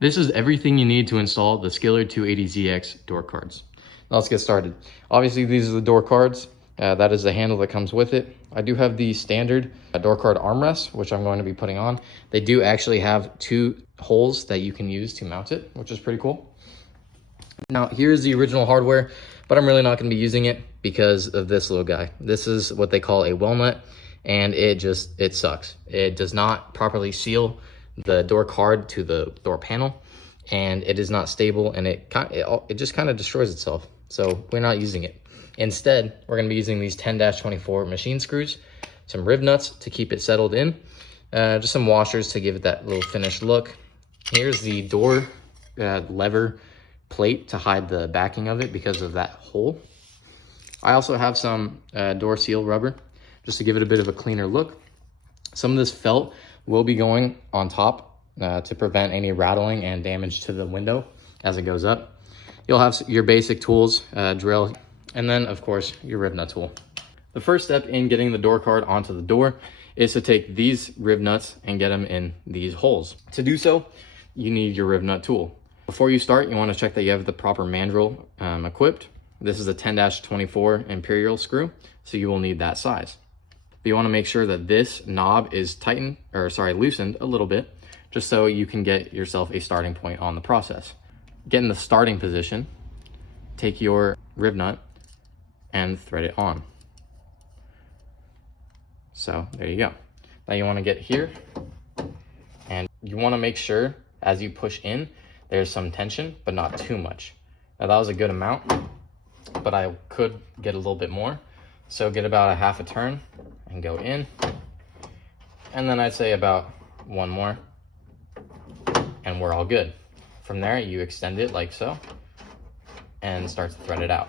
This is everything you need to install the Skillard 280ZX door cards. Now let's get started. Obviously, these are the door cards. That is the handle that comes with it. I do have the standard door card armrest, which I'm going to be putting on. They do actually have 2 holes that you can use to mount it, which is pretty cool. Now, here's the original hardware, but I'm really not going to be using it because of this little guy. This is what they call a well nut, and it sucks. It does not properly seal the door card to the door panel, and it is not stable, and it just kind of destroys itself. So we're not using it. Instead, we're going to be using these 10-24 machine screws, some rivnuts to keep it settled in, just some washers to give it that little finished look. Here's the door lever plate to hide the backing of it because of that hole. I also have some door seal rubber just to give it a bit of a cleaner look. Some of this felt will be going on top to prevent any rattling and damage to the window as it goes up. You'll have your basic tools, drill, and then of course your rivnut tool. The first step in getting the door card onto the door is to take these rivnuts and get them in these holes. To do so, you need your rivnut tool. Before you start, you want to check that you have the proper mandrel equipped. This is a 10-24 imperial screw, so you will need that size. But you want to make sure that this knob is loosened a little bit, just so you can get yourself a starting point on the process. Get in the starting position, take your rivnut and thread it on. So there you go. Now you want to get here, and you want to make sure as you push in, there's some tension, but not too much. Now that was a good amount, but I could get a little bit more. So get about a half a turn and go in. And then I'd say about one more, and we're all good. From there, you extend it like so and start to thread it out.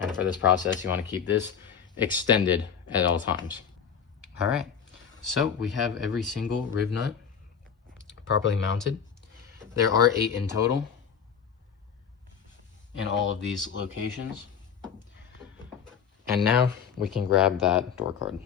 And for this process, you want to keep this extended at all times. All right, so we have every single rivnut properly mounted. There are 8 in total in all of these locations. And now we can grab that door card.